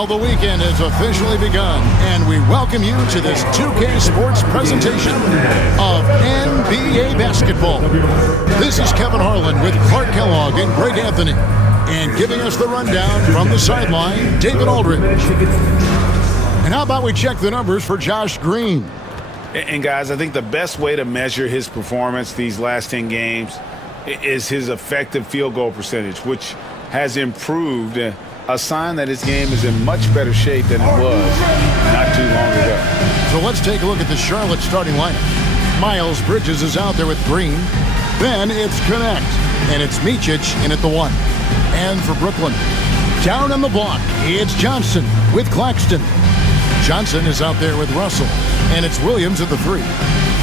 Well, the weekend has officially begun, and we welcome you to this 2K Sports presentation of NBA basketball. This is Kevin Harlan with Clark Kellogg and Greg Anthony, and giving us the rundown from the sideline, David Aldridge. And how about we check the numbers for Josh Green? And guys, I think the best way to measure his performance these last 10 games is his effective field goal percentage, which has improved, a sign that his game is in much better shape than it was not too long ago. So let's take a look at the Charlotte starting lineup. Miles Bridges is out there with Green. Then it's Connect, and it's Micic in at the 1. And for Brooklyn, down on the block, it's Johnson with Claxton. Johnson is out there with Russell, and it's Williams at the 3.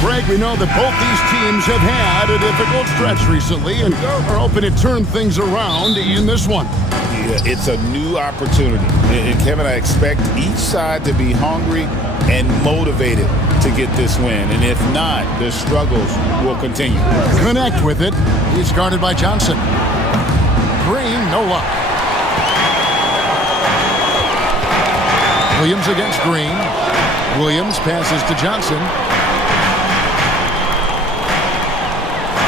Greg, we know that both these teams have had a difficult stretch recently and are hoping to turn things around in this one. Yeah, it's a new opportunity. And Kevin, I expect each side to be hungry and motivated to get this win. And if not, the struggles will continue. Connect with it. He's guarded by Johnson. Green, no luck. Williams against Green. Williams passes to Johnson.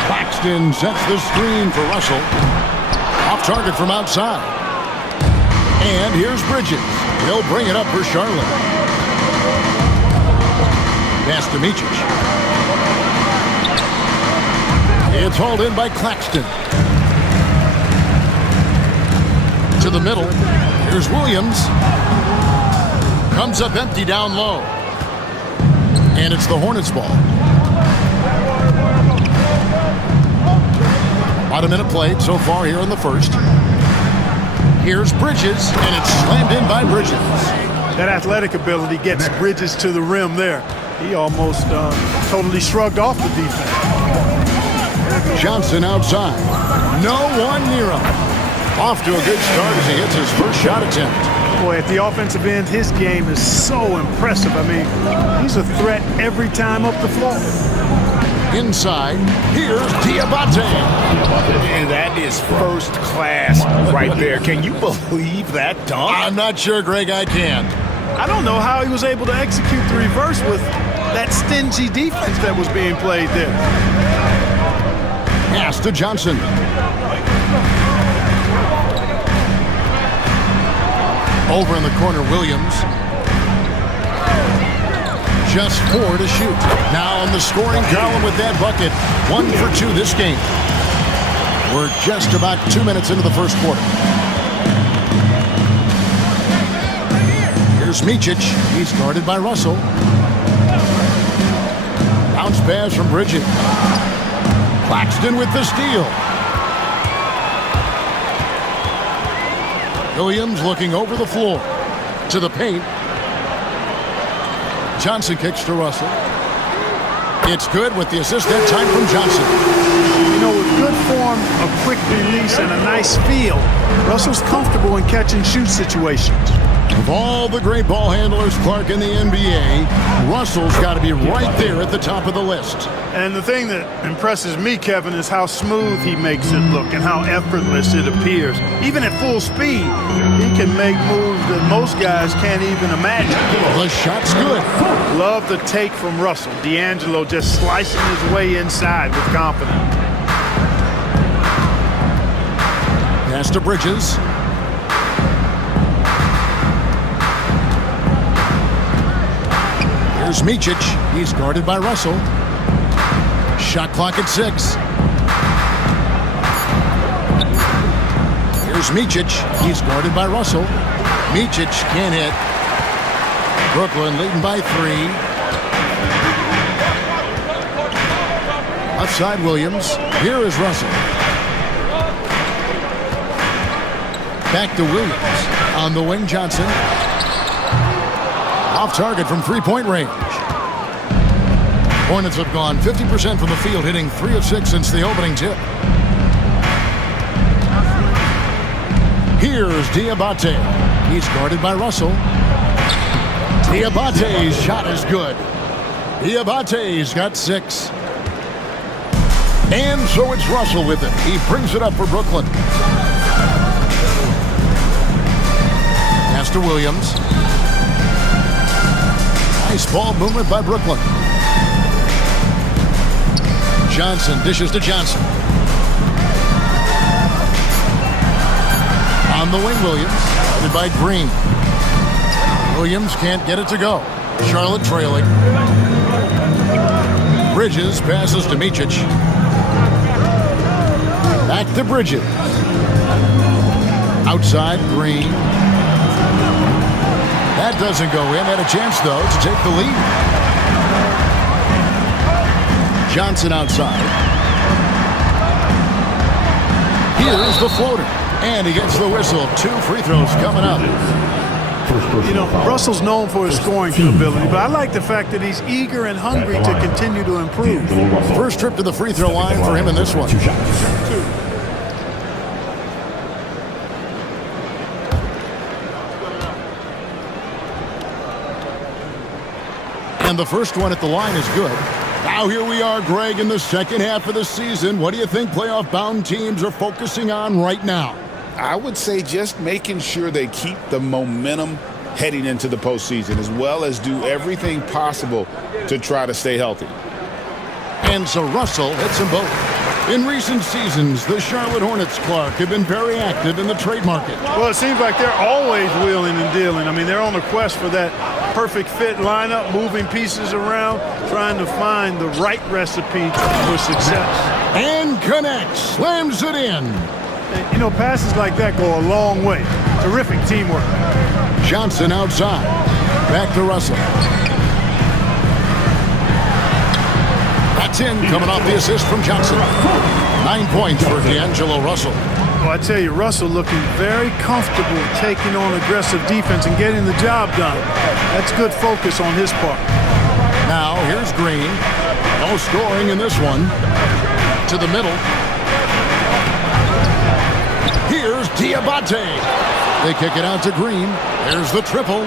Claxton sets the screen for Russell. Off target from outside. And here's Bridges. He'll bring it up for Charlotte. Pass to Micic. It's hauled in by Claxton. To the middle. Here's Williams. Comes up empty down low. And it's the Hornets ball. About a minute played so far here in the first. Here's Bridges, and it's slammed in by Bridges. That athletic ability gets Bridges to the rim there. He almost totally shrugged off the defense. Johnson outside. No one near him. Off to a good start as he hits his first shot attempt. Boy, at the offensive end, his game is so impressive. I mean, he's a threat every time up the floor. Inside, here's Diabate. And that is first class right there. Can you believe that dunk? I'm not sure, Greg, I can. I don't know how he was able to execute the reverse with that stingy defense that was being played there. Pass to Johnson. Over in the corner, Williams. Just 4 to shoot. Now on the scoring column with that bucket. 1 for 2 this game. We're just about 2 minutes into the first quarter. Here's Micic. He's guarded by Russell. Bounce pass from Bridges. Claxton with the steal. Williams looking over the floor to the paint. Johnson kicks to Russell. It's good with the assist that time from Johnson. You know, with good form, a quick release, and a nice feel, Russell's comfortable in catch and shoot situations. Of all the great ball handlers, Clark, in the NBA, Russell's got to be right there at the top of the list. And the thing that impresses me, Kevin, is how smooth he makes it look and how effortless it appears. Even at full speed, he can make moves that most guys can't even imagine. The shot's good. Love the take from Russell. D'Angelo just slicing his way inside with confidence. Pass to Bridges. Here's Micic. He's guarded by Russell. Shot clock at 6. Here's Micic. He's guarded by Russell. Micic can't hit. Brooklyn leading by 3. Outside Williams. Here is Russell. Back to Williams. On the wing, Johnson. Off target from three-point range. Hornets have gone 50% from the field, hitting 3 of 6 since the opening tip. Here's Diabate. He's guarded by Russell. Diabate's shot is good. Diabate's got 6. And so it's Russell with it. He brings it up for Brooklyn. Pass Pass to Williams. Nice ball movement by Brooklyn. Johnson dishes to Johnson. On the wing, Williams. Guarded by Green. Williams can't get it to go. Charlotte trailing. Bridges passes to Micic. Back to Bridges. Outside, Green. That doesn't go in. Had a chance, though, to take the lead. Johnson outside. Here's the floater. And he gets the whistle. 2 free throws coming up. You know, Russell's known for his scoring ability, but I like the fact that he's eager and hungry to continue to improve. First trip to the free throw line for him in this one. And the first one at the line is good. Now here we are, Greg, in the second half of the season. What do you think playoff-bound teams are focusing on right now? I would say just making sure they keep the momentum heading into the postseason, as well as do everything possible to try to stay healthy. And so Russell hits them both. In recent seasons, the Charlotte Hornets, Clark, have been very active in the trade market. Well, it seems like they're always wheeling and dealing. I mean, they're on a quest for that perfect fit lineup, moving pieces around, trying to find the right recipe for success. And connects, slams it in. You know, passes like that go a long way. Terrific teamwork. Johnson outside. Back to Russell. That's in, coming off the assist from Johnson. 9 points for D'Angelo Russell. Well, I tell you, Russell looking very comfortable taking on aggressive defense and getting the job done. That's good focus on his part. Now, here's Green. No scoring in this one. To the middle. Here's Diabate. They kick it out to Green. There's the triple.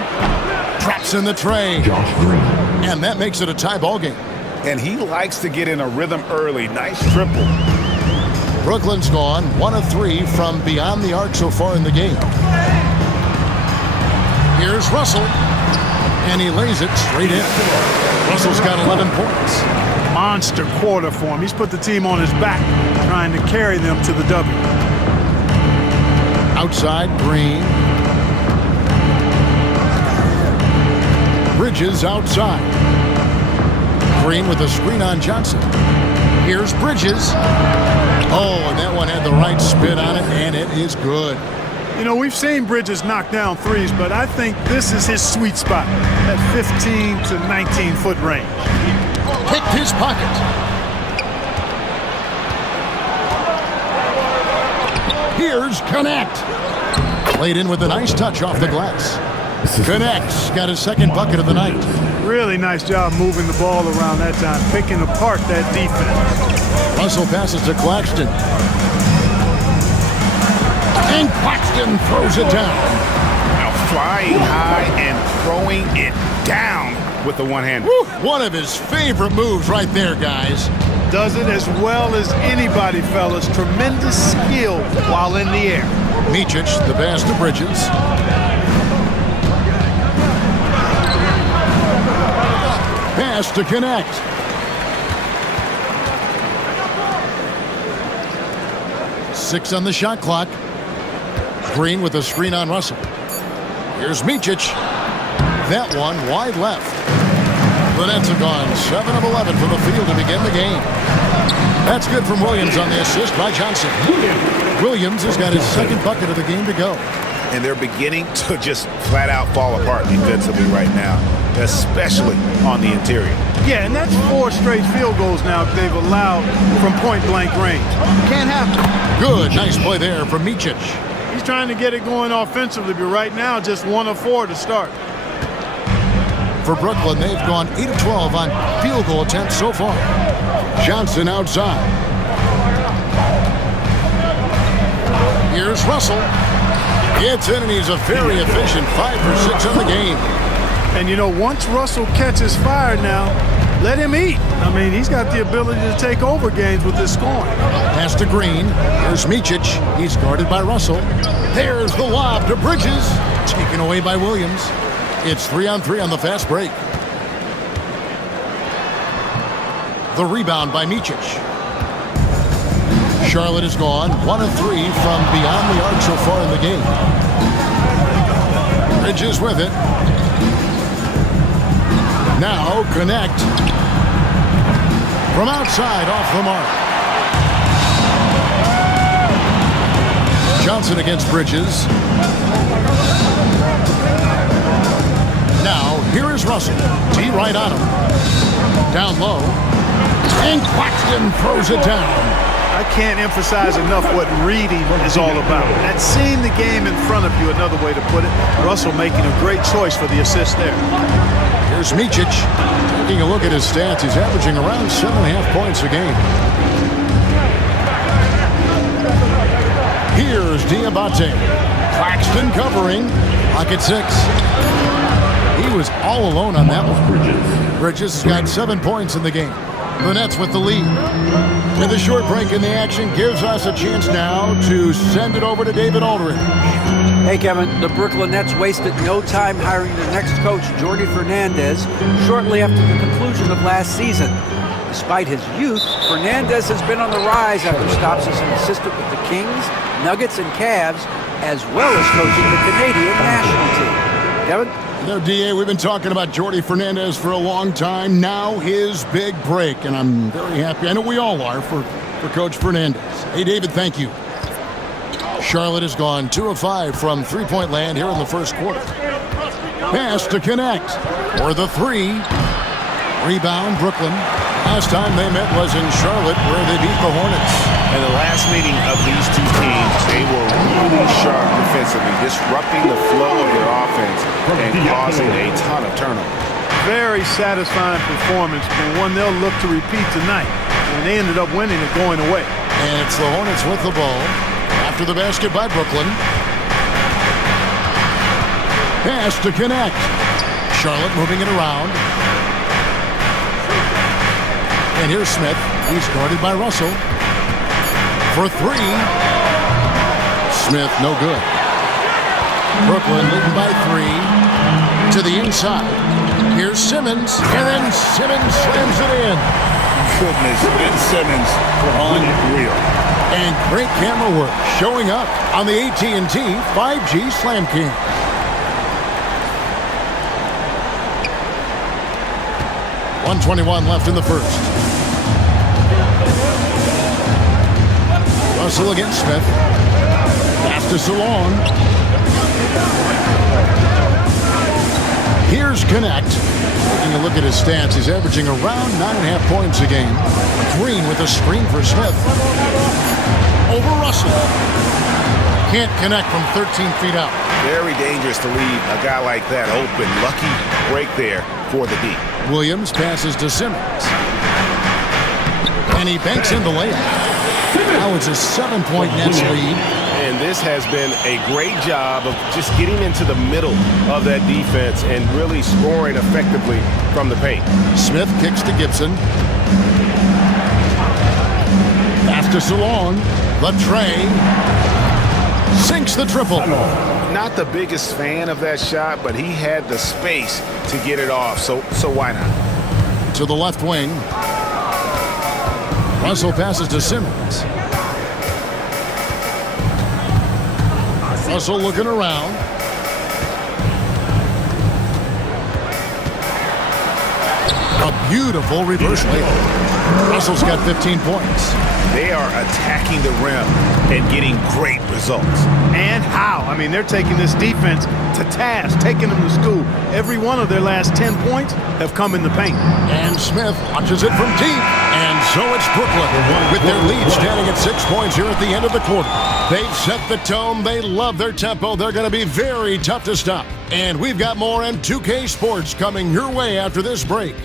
Traps in the tray. And that makes it a tie ball game. And he likes to get in a rhythm early. Nice triple. Brooklyn's gone 1 of 3 from beyond the arc so far in the game. Here's Russell. And he lays it straight in. Russell's got 11 points. Monster quarter for him. He's put the team on his back, trying to carry them to the W. Outside, Green. Bridges outside. Green with a screen on Johnson. Here's Bridges. Oh, and that one had the right spin on it, and it is good. You know, we've seen Bridges knock down threes, but I think this is his sweet spot, at 15 to 19-foot range. Picked his pocket. Here's Connect. Played in with a nice touch off the glass. Connect's got his second bucket of the night. Really nice job moving the ball around that time, picking apart that defense. Russell passes to Claxton. And Claxton throws it down. Now flying high and throwing it down with the one-hand. One of his favorite moves right there, guys. Does it as well as anybody, fellas. Tremendous skill while in the air. Micic, the pass to Bridges. Pass to Connect. Six on the shot clock. Green with a screen on Russell. Here's Micic. That one wide left. The Nets have gone 7 of 11 from the field to begin the game. That's good from Williams on the assist by Johnson. Williams has got his second bucket of the game to go. And they're beginning to just flat out fall apart defensively right now, especially on the interior. Yeah, and that's 4 straight field goals now they've allowed from point-blank range. Can't happen. Good, nice play there from Micic. He's trying to get it going offensively, but right now just 1 of 4 to start. For Brooklyn, they've gone 8 of 12 on field goal attempts so far. Johnson outside. Here's Russell. Gets in, and he's a very efficient 5 for 6 on the game. And, you know, once Russell catches fire now, let him eat. I mean, he's got the ability to take over games with his scoring. Pass to Green. Here's Micic. He's guarded by Russell. There's the lob to Bridges. Taken away by Williams. It's 3-on-3 on the fast break. The rebound by Micic. Charlotte is gone. 1 of 3 from beyond the arc so far in the game. Bridges with it. Now connect. From outside, off the mark. Johnson against Bridges. Now, here is Russell. T right on him. Down low. And Claxton throws it down. I can't emphasize enough what reading is all about. That's seeing the game in front of you, another way to put it. Russell making a great choice for the assist there. Here's Micic. Taking a look at his stats, he's averaging around 7.5 points a game. Here's Diabate. Claxton covering. Pocket 6. He was all alone on that one. Bridges has got 7 points in the game. The Nets with the lead. With a short break in the action gives us a chance now to send it over to David Aldridge. Hey, Kevin, the Brooklyn Nets wasted no time hiring their next coach, Jordi Fernandez, shortly after the conclusion of last season. Despite his youth, Fernandez has been on the rise after stops as an assistant with the Kings, Nuggets, and Cavs, as well as coaching the Canadian national team. Kevin? You know, DA, we've been talking about Jordi Fernandez for a long time. Now his big break, and I'm very happy. I know we all are for Coach Fernandez. Hey, David, thank you. Charlotte has gone 2 of 5 from three-point land here in the first quarter. Pass to connect. For the 3. Rebound, Brooklyn. Last time they met was in Charlotte, where they beat the Hornets. In the last meeting of these two teams, they were really sharp defensively, disrupting the flow of their offense and causing a ton of turnovers. Very satisfying performance, but one they'll look to repeat tonight. And they ended up winning it going away. And it's the Hornets with the ball. After the basket by Brooklyn. Pass to connect. Charlotte moving it around. And here's Smith. He's guarded by Russell. For 3. Smith, no good. Brooklyn leading by 3. To the inside. Here's Simmons. And then Simmons slams it in. Goodness, Ben Simmons, unreal. And great camera work showing up on the AT&T 5G Slam King. .121 left in the first. Russell against Smith. Pass to Salon. Here's Connect. Taking a look at his stats, he's averaging around 9.5 points a game. Green with a screen for Smith. Over Russell. Can't connect from 13 feet out. Very dangerous to leave a guy like that open. Lucky break there for the D. Williams passes to Simmons. And he banks in the layup. Now it's a 7-point Nets lead. And this has been a great job of just getting into the middle of that defense and really scoring effectively from the paint. Smith kicks to Gibson. Pass to Salon. The tray. Sinks the triple. Not the biggest fan of that shot, but he had the space to get it off, so why not? To the left wing. Russell passes to Simmons. Russell looking around. A beautiful reverse layup. Russell's got 15 points. They are attacking the rim and getting great results. And how? I mean, they're taking this defense to task, taking them to school. Every one of their last 10 points have come in the paint. And Smith launches it from deep. And so it's Brooklyn with their lead standing at 6 points here at the end of the quarter. They've set the tone. They love their tempo. They're going to be very tough to stop. And we've got more M2K Sports coming your way after this break.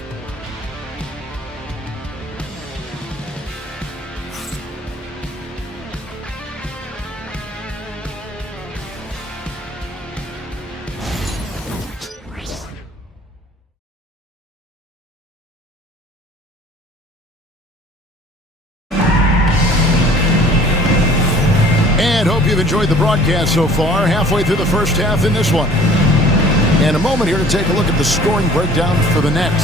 Hope you've you've enjoyed the broadcast so far. Halfway through the first half in this one. And a moment here to take a look at the scoring breakdown for the Nets.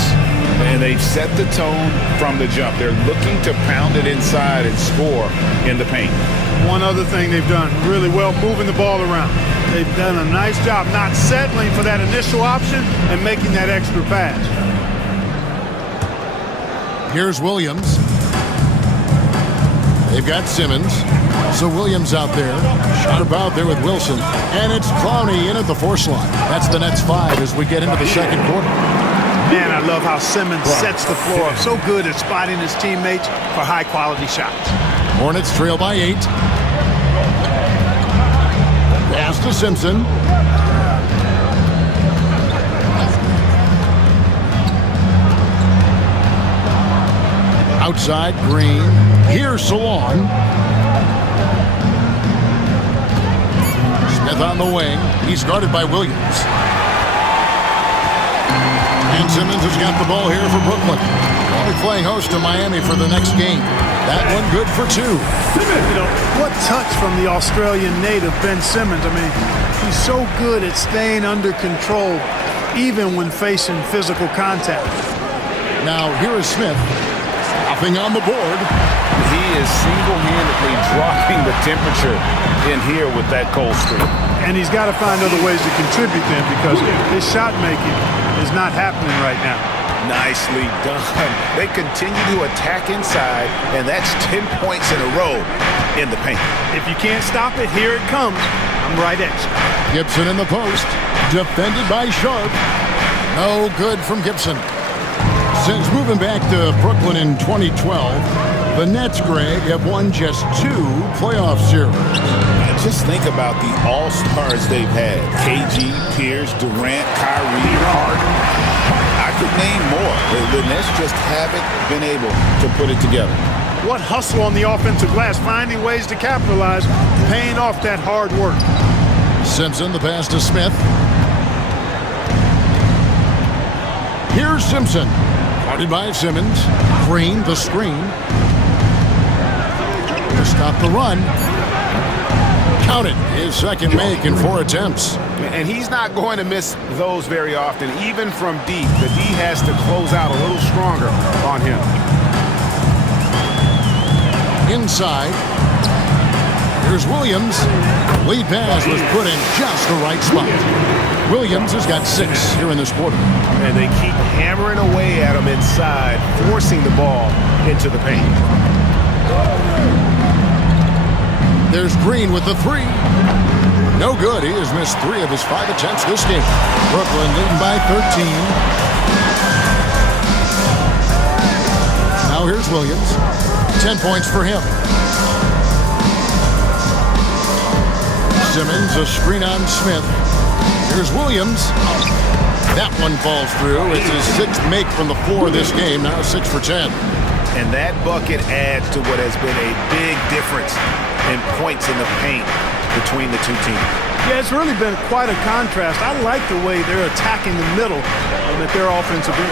And they've set the tone from the jump. They're looking to pound it inside and score in the paint. One other thing they've done really well, moving the ball around. They've done a nice job not settling for that initial option and making that extra pass. Here's Williams. They've got Simmons. So Williams out there. Sharp out there with Wilson. And it's Clowney in at the 4 slot. That's the Nets 5 as we get into the second quarter. Man, I love how Simmons sets the floor up. So good at spotting his teammates for high-quality shots. Hornets trail by 8. Pass to Simpson. Outside, Green. Here's Salon. Smith on the wing. He's guarded by Williams. And Simmons has got the ball here for Brooklyn. They'll be playing host to Miami for the next game. That one good for 2. You know, what touch from the Australian native, Ben Simmons. I mean, he's so good at staying under control, even when facing physical contact. Now, here is Smith. Nothing on the board. He is single-handedly dropping the temperature in here with that cold streak. And he's got to find other ways to contribute then, because his shot making is not happening right now. Nicely done. They continue to attack inside, and that's 10 points in a row in the paint. If you can't stop it, here it comes. I'm right at you. Gibson in the post. Defended by Sharp. No good from Gibson. Since moving back to Brooklyn in 2012, the Nets, Greg, have won just 2 playoff series. Just think about the all-stars they've had. KG, Pierce, Durant, Kyrie, Harden. I could name more. The Nets just haven't been able to put it together. What hustle on the offensive glass, finding ways to capitalize, paying off that hard work. Simpson, the pass to Smith. Here's Simpson. Guarded by Simmons. Green, the screen. To stop the run. Counted. His second make in 4 attempts. And he's not going to miss those very often, even from deep. The D has to close out a little stronger on him. Inside. Here's Williams. Lead pass was put in just the right spot. Williams has got 6 here in this quarter. And they keep hammering away at him inside, forcing the ball into the paint. There's Green with the 3. No good. He has missed 3 of his 5 attempts this game. Brooklyn leading by 13. Now here's Williams. 10 points for him. Simmons, a screen on Smith. Here's Williams. That one falls through. It's his 6th make from the floor this game. Now 6 for 10. And that bucket adds to what has been a big difference in points in the paint between the 2 teams. Yeah, it's really been quite a contrast. I like the way they're attacking the middle at their offensive end.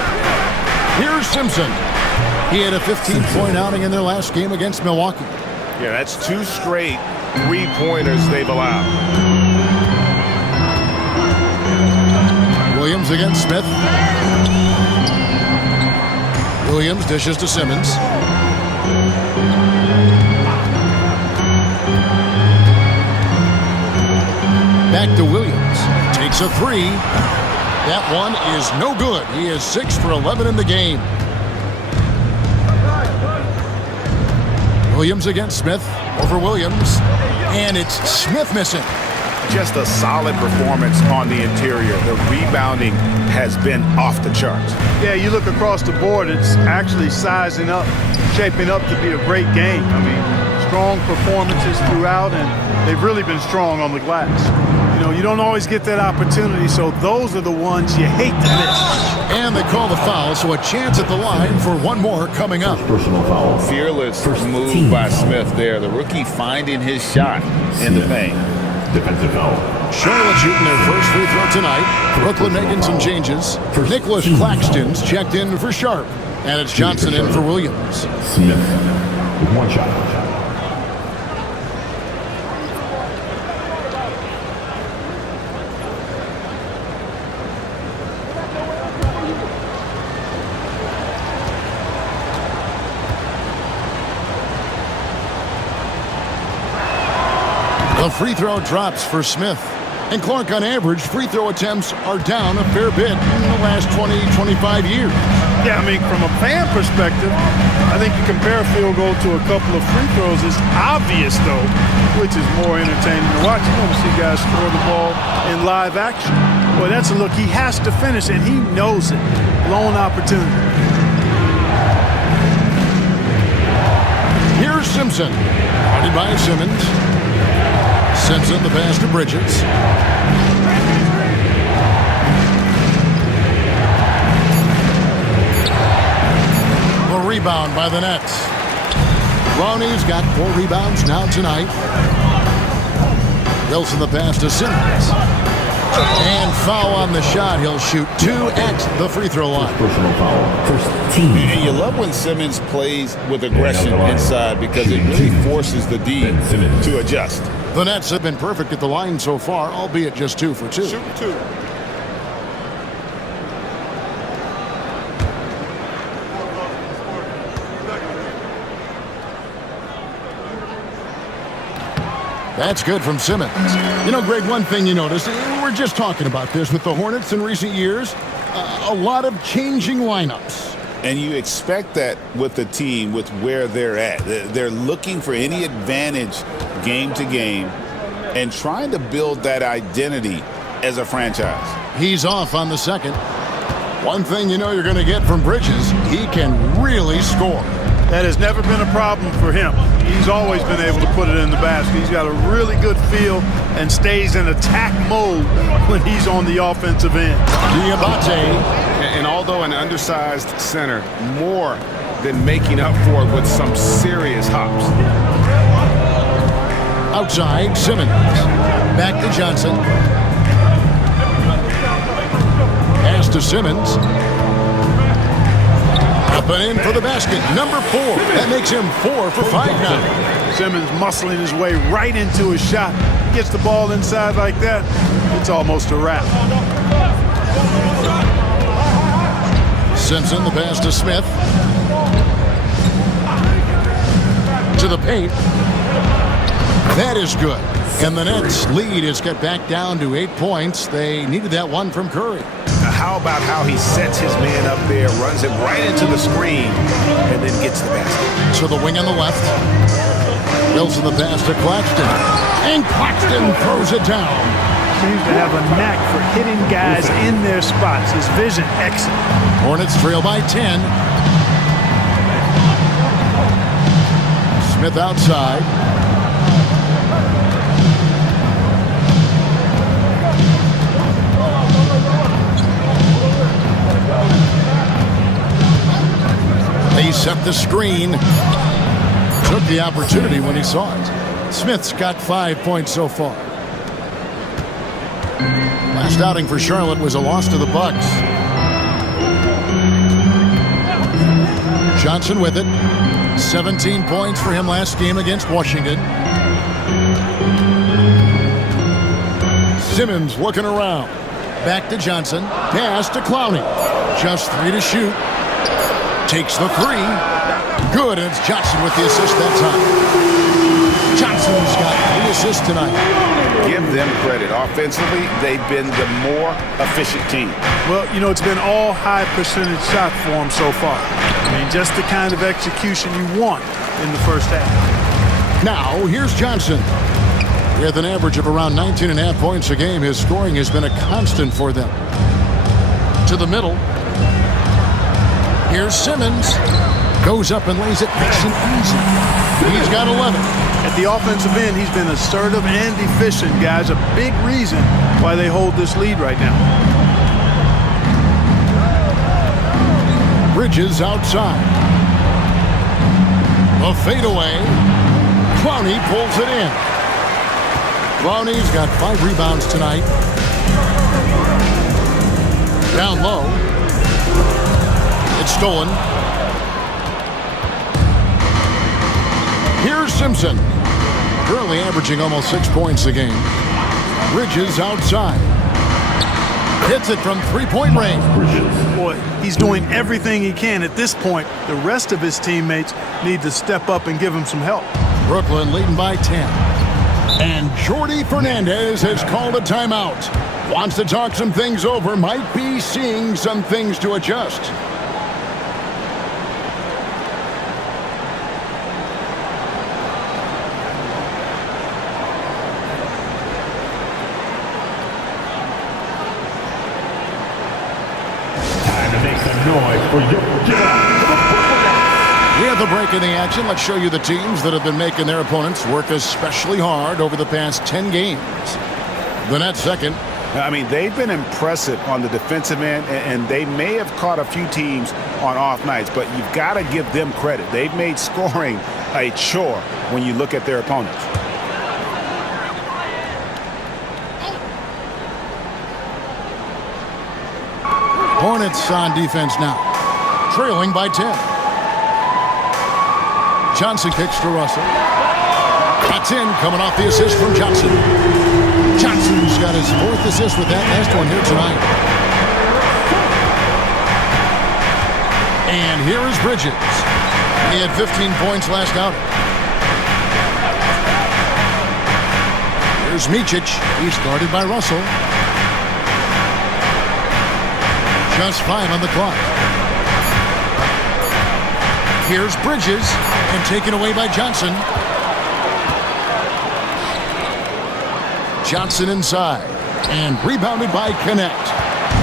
Here's Simpson. He had a 15-point outing in their last game against Milwaukee. Yeah, that's 2 straight 3-pointers they've allowed. Williams against Smith. Williams dishes to Simmons. Back to Williams. Takes a 3. That one is no good. He is 6 for 11 in the game. Williams against Smith. Over Williams. And it's Smith missing. Just a solid performance on the interior. The rebounding has been off the charts. Yeah, you look across the board, it's actually sizing up, shaping up to be a great game. I mean, strong performances throughout, and they've really been strong on the glass. You know, you don't always get that opportunity, so those are the ones you hate to miss. And they call the foul, so a chance at the line for one more coming up. Personal foul. Fearless move by Smith there. The rookie finding his shot in the paint. Defensive foul. Charlotte shooting their first free throw tonight. Brooklyn making some changes. Nicholas Claxton's checked in for Sharp. And it's Johnson in for Williams. Smith with 1 shot. The free throw drops for Smith. And Clark, on average, free throw attempts are down a fair bit in the last 20, 25 years. Yeah, I mean, from a fan perspective, I think you compare a field goal to a couple of free throws. It's obvious, though, which is more entertaining to watch. You want to see guys score the ball in live action. Boy, that's a look. He has to finish, and he knows it. Blown opportunity. Here's Simpson. Guarded by Simmons. Simpson, the pass to Bridges. The rebound by the Nets. Roney's got 4 rebounds now tonight. Wilson, the pass to Simmons. And foul on the shot. He'll shoot 2 at the free throw line. Personal foul. First team. And you love when Simmons plays with aggression inside because it really forces the D to adjust. The Nets have been perfect at the line so far, albeit just 2 for 2. Shoot 2. That's good from Simmons. You know, Greg, one thing you notice, we were just talking about this with the Hornets in recent years, a lot of changing lineups. And you expect that with the team, with where they're at. They're looking for any advantage game to game and trying to build that identity as a franchise. He's off on the second. One thing you know you're going to get from Bridges, he can really score. That has never been a problem for him. He's always been able to put it in the basket. He's got a really good feel and stays in attack mode when he's on the offensive end. Diabate. And although an undersized center, more than making up for it with some serious hops. Outside, Simmons. Back to Johnson. Pass to Simmons. Up and in for the basket. Number 4. That makes him 4 for 5 now. Simmons muscling his way right into his shot. Gets the ball inside like that, it's almost a wrap. Simpson, the pass to Smith. To the paint. That is good. And the Nets' lead is got back down to 8 points. They needed that one from Curry. How about how he sets his man up there, runs him right into the screen, and then gets the basket. To the wing on the left. Wilson, the pass to Claxton. And Claxton throws it down. Seems to have a knack for hitting guys in their spots. His vision, excellent. Hornets trail by 10. Smith outside. They set the screen. Took the opportunity when he saw it. Smith's got 5 points so far. Last outing for Charlotte was a loss to the Bucks. Johnson with it. 17 points for him last game against Washington. Simmons looking around. Back to Johnson. Pass to Clowney. Just 3 to shoot. Takes the 3. Good, and it's Johnson with the assist that time. Johnson's got 3 assists tonight. Give them credit. Offensively, they've been the more efficient team. Well, you know, it's been all high percentage shot for them so far. I mean, just the kind of execution you want in the first half. Now, here's Johnson. With an average of around 19.5 points a game, his scoring has been a constant for them. To the middle. Here's Simmons. Goes up and lays it nice and easy. He's got 11. At the offensive end, he's been assertive and efficient, guys. A big reason why they hold this lead right now. Bridges outside. A fadeaway. Clowney pulls it in. Clowney's got 5 rebounds tonight. Down low. It's stolen. Here's Simpson. Currently averaging almost 6 points a game. Bridges outside. Hits it from 3-point range. Boy, he's doing everything he can. At this point, the rest of his teammates need to step up and give him some help. Brooklyn leading by 10. And Jordi Fernandez has called a timeout. Wants to talk some things over. Might be seeing some things to adjust. Time to make some noise for your We have the break in the action. Let's show you the teams that have been making their opponents work especially hard over the past 10 games. The Nets second. I mean, they've been impressive on the defensive end, and they may have caught a few teams on off nights, but you've got to give them credit. They've made scoring a chore when you look at their opponents. Hornets on defense now, trailing by 10. Johnson kicks to Russell. That's in, coming off the assist from Johnson. Johnson's got his 4th assist with that last one here tonight. And here is Bridges. He had 15 points last outing. Here's Micic. He's guarded by Russell. Just 5 on the clock. Here's Bridges, and taken away by Johnson. Johnson inside, and rebounded by Connect.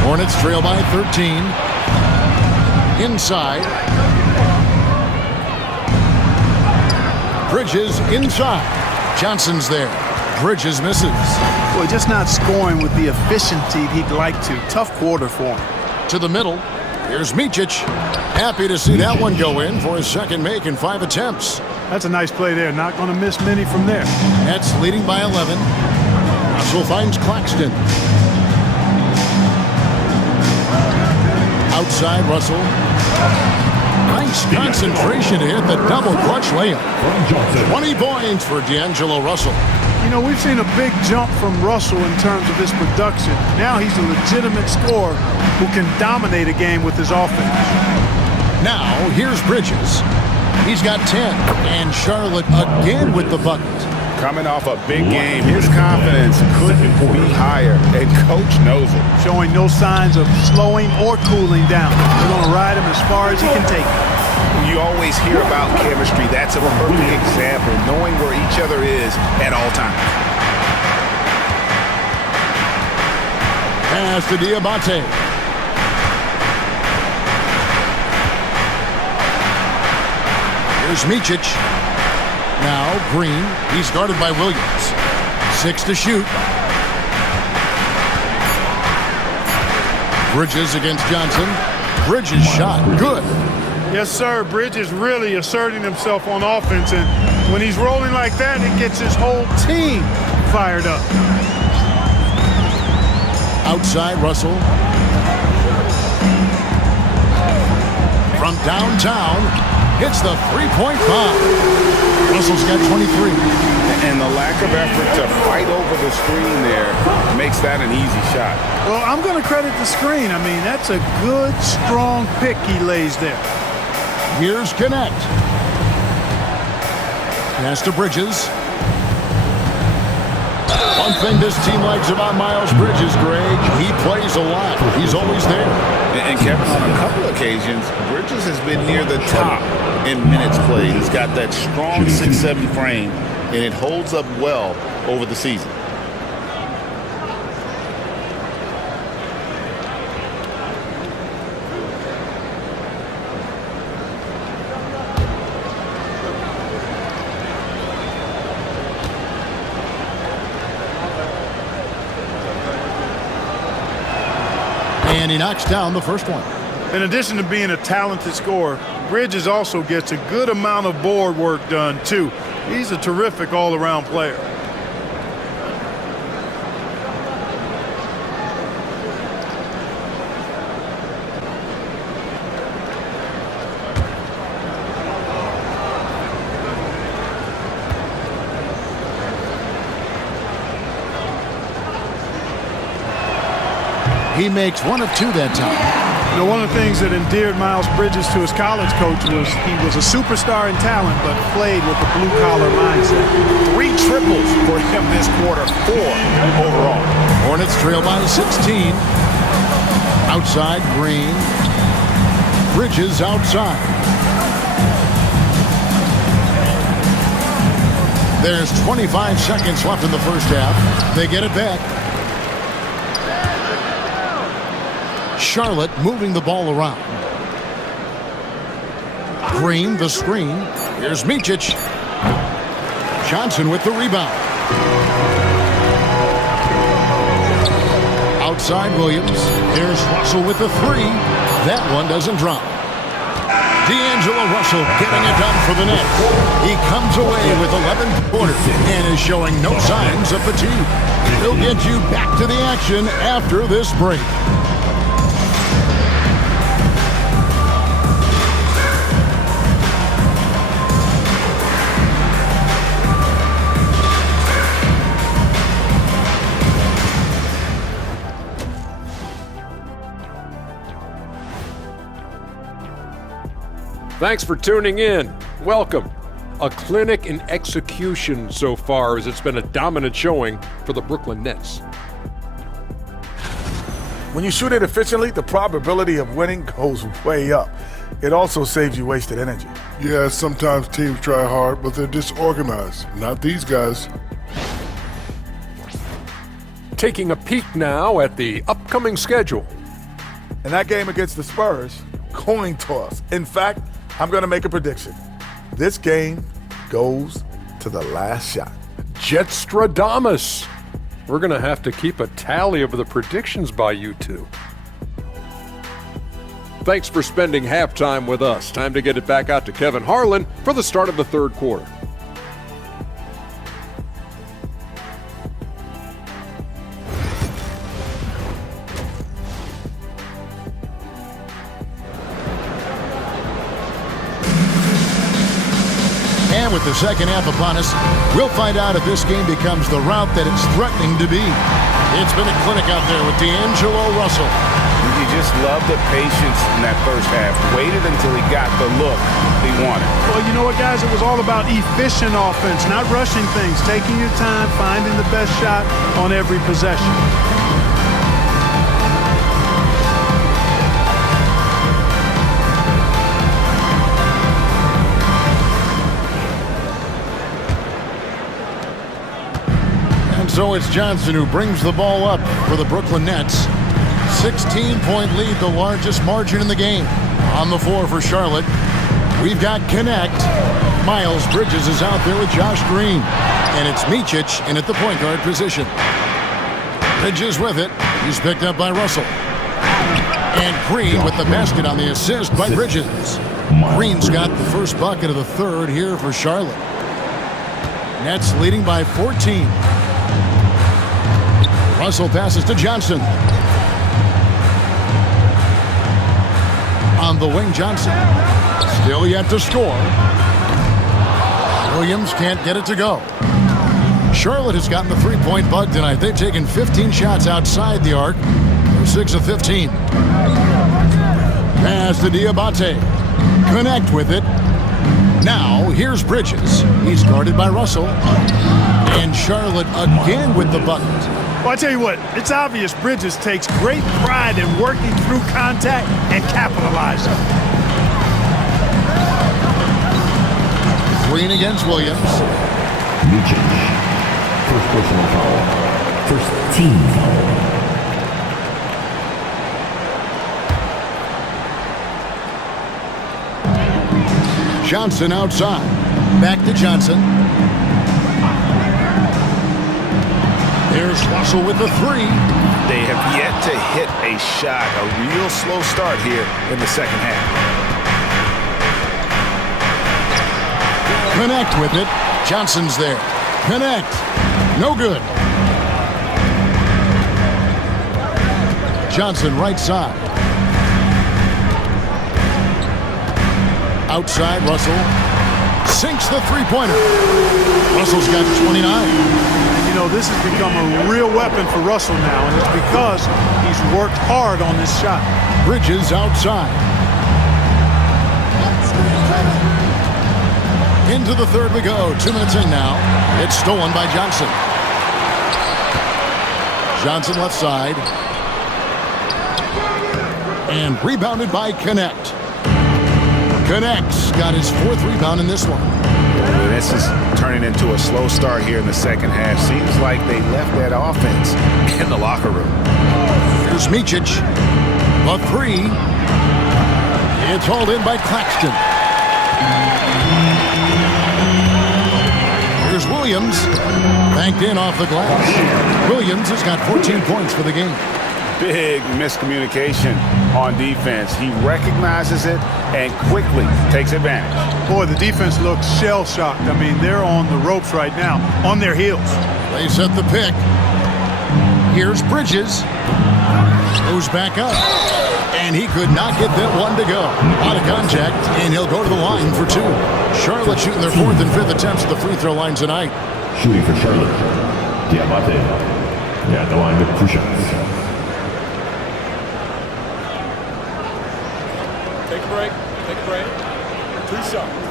Hornets trail by 13. Inside. Bridges inside. Johnson's there. Bridges misses. Boy, just not scoring with the efficiency he'd like to. Tough quarter for him. To the middle. Here's Micic. Happy to see that one go in for his second make in 5 attempts. That's a nice play there. Not going to miss many from there. Nets leading by 11. Russell finds Claxton. Outside Russell. Nice concentration to hit the double clutch layup. 20 points for D'Angelo Russell. You know, we've seen a big jump from Russell in terms of his production. Now he's a legitimate scorer who can dominate a game with his offense. Now, here's Bridges. He's got 10. And Charlotte again with the bucket. Coming off a big game, his confidence couldn't be higher, and coach knows it. Showing no signs of slowing or cooling down. They're going to ride him as far as he can take him. You always hear about chemistry. That's a perfect example, knowing where each other is at all times. Pass to Diabate. Here's Micic. Now Green. He's guarded by Williams. 6 to shoot. Bridges against Johnson. Bridges shot. Good. Yes, sir. Bridges really asserting himself on offense, and when he's rolling like that, it gets his whole team fired up. Outside Russell. From downtown, hits the three-point foul. Russell's got 23. And the lack of effort to fight over the screen there makes that an easy shot. Well, I'm going to credit the screen. I mean, that's a good, strong pick he lays there. Here's Connect. Pass to Bridges. One thing this team likes about Miles Bridges, Greg, he plays a lot. He's always there. And Kevin, on a couple occasions, Bridges has been near the top in minutes played. He's got that strong 6'7" frame, and it holds up well over the season. And he knocks down the first one. In addition to being a talented scorer, Bridges also gets a good amount of board work done, too. He's a terrific all-around player. He makes 1 of 2 that time. You know, one of the things that endeared Miles Bridges to his college coach was he was a superstar in talent, but played with a blue-collar mindset. 3 triples for him this quarter, 4 overall. Hornets trail by 16. Outside, Green. Bridges outside. There's 25 seconds left in the first half. They get it back. Charlotte moving the ball around. Green, the screen. Here's Micic. Johnson with the rebound. Outside Williams. Here's Russell with the 3. That one doesn't drop. D'Angelo Russell getting it done for the Nets. He comes away with 11 quarters and is showing no signs of fatigue. He'll get you back to the action after this break. Thanks for tuning in. Welcome. A clinic in execution so far, as it's been a dominant showing for the Brooklyn Nets. When you shoot it efficiently, the probability of winning goes way up. It also saves you wasted energy. Yeah, sometimes teams try hard, but they're disorganized. Not these guys. Taking a peek now at the upcoming schedule. And that game against the Spurs, coin toss. In fact, I'm going to make a prediction. This game goes to the last shot. Jetstradamus. We're going to have to keep a tally of the predictions by you two. Thanks for spending halftime with us. Time to get it back out to Kevin Harlan for the start of the third quarter. And with the second half upon us, we'll find out if this game becomes the route that it's threatening to be. It's been a clinic out there with D'Angelo Russell. You just love the patience in that first half. Waited until he got the look he wanted. Well, you know what, guys? It was all about efficient offense, not rushing things, taking your time, finding the best shot on every possession. So it's Johnson who brings the ball up for the Brooklyn Nets. 16-point lead, the largest margin in the game. On the floor for Charlotte, we've got Connect. Miles Bridges is out there with Josh Green. And it's Micic in at the point guard position. Bridges with it. He's picked up by Russell. And Green with the basket on the assist by Bridges. Green's got the first bucket of the third here for Charlotte. Nets leading by 14. Russell passes to Johnson. On the wing, Johnson. Still yet to score. Williams can't get it to go. Charlotte has gotten the three-point bug tonight. They've taken 15 shots outside the arc. They're 6 of 15. Pass to Diabate. Connect with it. Now, here's Bridges. He's guarded by Russell. And Charlotte again with the bucket. Well, I tell you what, it's obvious Bridges takes great pride in working through contact and capitalizing. Green against Williams. Micic. First personal foul. First team foul. Johnson outside. Back to Johnson. There's Russell with the 3. They have yet to hit a shot. A real slow start here in the second half. Connect with it. Johnson's there. Connect. No good. Johnson right side. Outside, Russell sinks the three-pointer. Russell's got 29. You know, this has become a real weapon for Russell now, and it's because he's worked hard on this shot. Bridges outside. Into the third we go. 2 minutes in now. It's stolen by Johnson. Johnson left side. And rebounded by Connect. Connect's got his 4th rebound in this one. This is turning into a slow start here in the second half. Seems like they left that offense in the locker room. Here's Micic. A 3. It's hauled in by Claxton. Here's Williams. Banked in off the glass. Williams has got 14 points for the game. Big miscommunication on defense. He recognizes it and quickly takes advantage. Boy, the defense looks shell-shocked. I mean, they're on the ropes right now, on their heels. They set the pick. Here's Bridges. Goes back up. And he could not get that one to go. Out of contact, and he'll go to the line for 2. Charlotte shooting their 4th and 5th attempts at the free throw line tonight. Shooting for Charlotte, Diamante. Yeah, the line with 2 shots. Take a break. Take a break. 2 shots.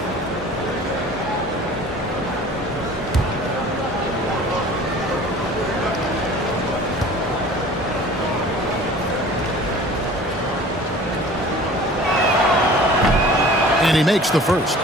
And he makes the first.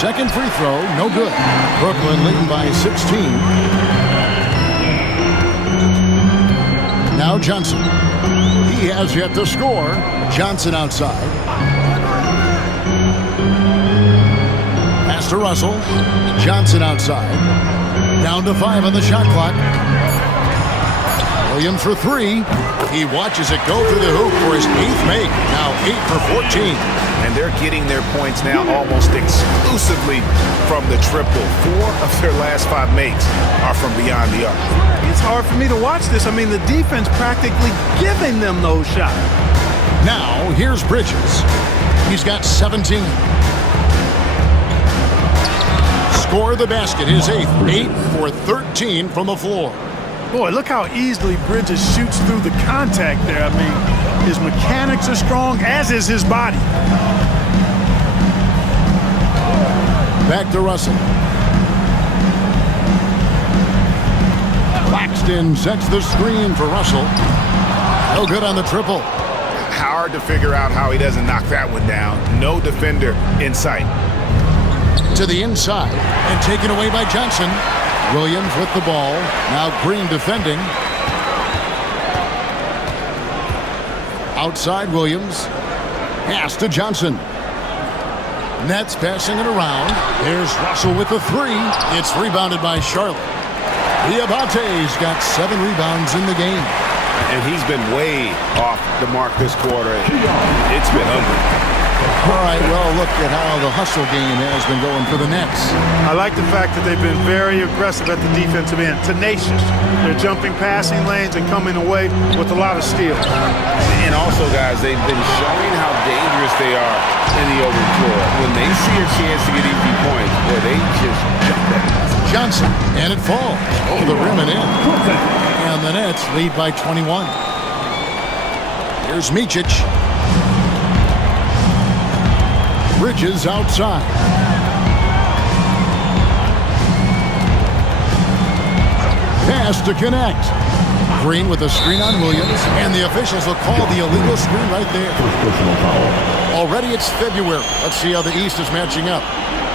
Second free throw, no good. Brooklyn leading by 16. Now Johnson. He has yet to score. Johnson outside. Pass to Russell. Johnson outside. Down to 5 on the shot clock. Williams for 3. He watches it go through the hoop for his 8th make. Now 8 for 14. And they're getting their points now almost exclusively from the triple. 4 of their last 5 makes are from beyond the arc. It's hard for me to watch this. I mean, the defense practically giving them those shots. Now, here's Bridges. He's got 17. Score the basket, his 8th. 8 for 13 from the floor. Boy, look how easily Bridges shoots through the contact there. I mean, his mechanics are strong, as is his body. Back to Russell. Claxton sets the screen for Russell. No good on the triple. Hard to figure out how he doesn't knock that one down. No defender in sight. To the inside and taken away by Johnson. Williams with the ball. Now Green defending. Outside Williams. Pass to Johnson. Nets passing it around. There's Russell with the 3. It's rebounded by Charlotte. Diabate's got 7 rebounds in the game. And he's been way off the mark this quarter. It's been ugly. All right, well, look at how the hustle game has been going for the Nets. I like the fact that they've been very aggressive at the defensive end, tenacious. They're jumping passing lanes and coming away with a lot of steals. And also, guys, they've been showing how dangerous they are in the open floor. When they see a chance to get easy points, boy, they just jump at it. Johnson, and it falls over the rim and in. And the Nets lead by 21. Here's Micic. Bridges outside. Pass to Connect. Green with a screen on Williams, and the officials will call the illegal screen right there. Already it's February. Let's see how the East is matching up.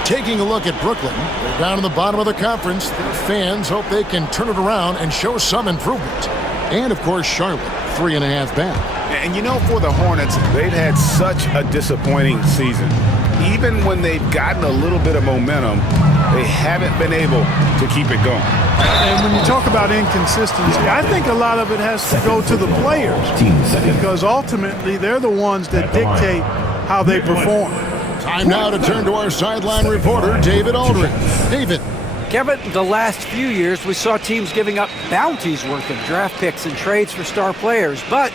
Taking a look at Brooklyn, they're down in the bottom of the conference. Their fans hope they can turn it around and show some improvement. And, of course, Charlotte, 3.5 back. And you know, for the Hornets, they've had such a disappointing season. Even when they've gotten a little bit of momentum, they haven't been able to keep it going. And when you talk about inconsistency, I think a lot of it has to go to the players because ultimately they're the ones that dictate how they perform. Time now to turn to our sideline reporter, David Aldridge. David. Kevin, the last few years we saw teams giving up bounties worth of draft picks and trades for star players, but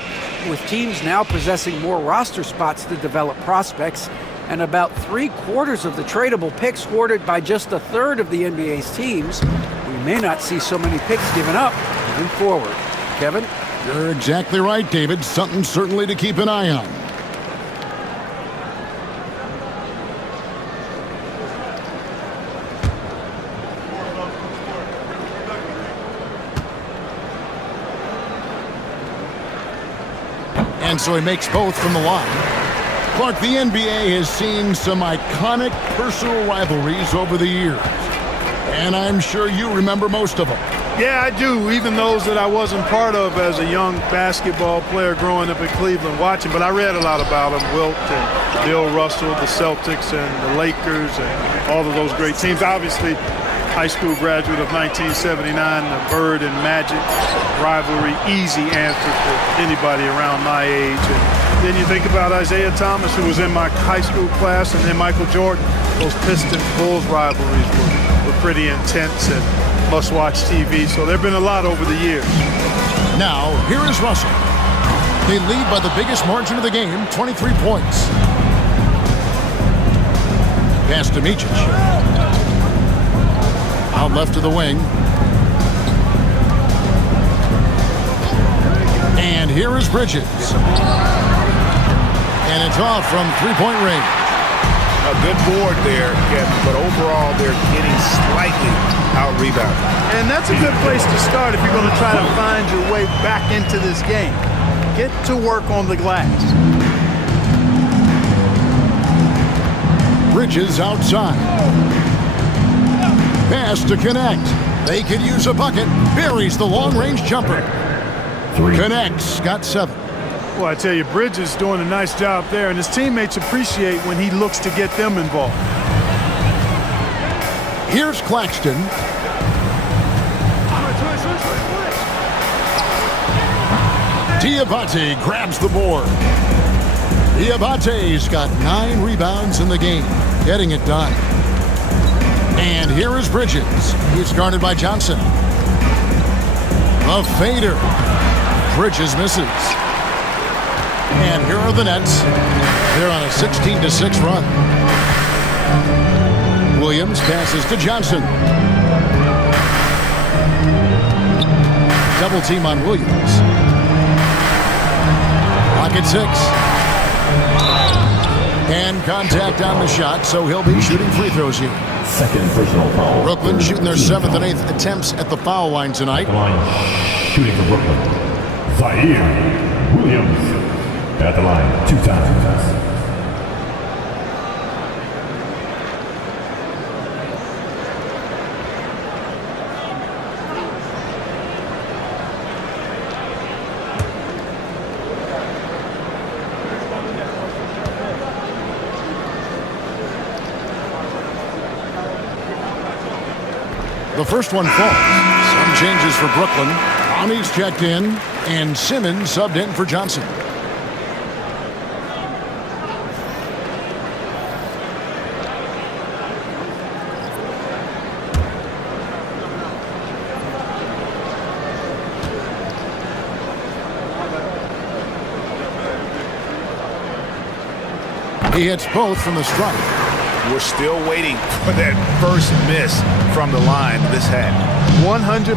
with teams now possessing more roster spots to develop prospects and about 3/4 of the tradable picks hoarded by just a third of the NBA's teams, we may not see so many picks given up moving forward. Kevin? You're exactly right, David. Something certainly to keep an eye on. And so he makes both from the line. Clark, the NBA has seen some iconic personal rivalries over the years. And I'm sure you remember most of them. Yeah, I do, even those that I wasn't part of as a young basketball player growing up in Cleveland watching. But I read a lot about them, Wilt and Bill Russell, the Celtics and the Lakers and all of those great teams. Obviously, high school graduate of 1979, the Bird and Magic rivalry, easy answer for anybody around my age. And then you think about Isaiah Thomas, who was in my high school class, and then Michael Jordan. Those Pistons-Bulls rivalries were pretty intense and must-watch TV. So there have been a lot over the years. Now, here is Russell. They lead by the biggest margin of the game, 23 points. Pass to Micic. Out left to the wing. And here is Bridges. And it's off from three-point range. A good board there, Kevin, but overall they're getting slightly out-rebounded. And that's a good place to start if you're going to try to find your way back into this game. Get to work on the glass. Bridges outside. Pass to Connect. They could use a bucket. Buries the long-range jumper. Connect's got 7. Well, I tell you, Bridges doing a nice job there, and his teammates appreciate when he looks to get them involved. Here's Claxton. Diabate grabs the board. Diabate's got 9 rebounds in the game, getting it done. And here is Bridges. He's guarded by Johnson. A fader. Bridges misses. And here are the Nets. They're on a 16-6 run. Williams passes to Johnson. Double team on Williams. Pocket 6. And contact on the shot, so he'll be shooting free throws here. Second personal foul. Brooklyn shooting their 7th and 8th attempts at the foul line tonight. Line shooting for Brooklyn. Zaire Williams at the line 2 times. The first one falls. Some changes for Brooklyn. Bonnie's checked in, and Simmons subbed in for Johnson. He hits both from the stripe. We're still waiting for that first miss from the line this half. 100%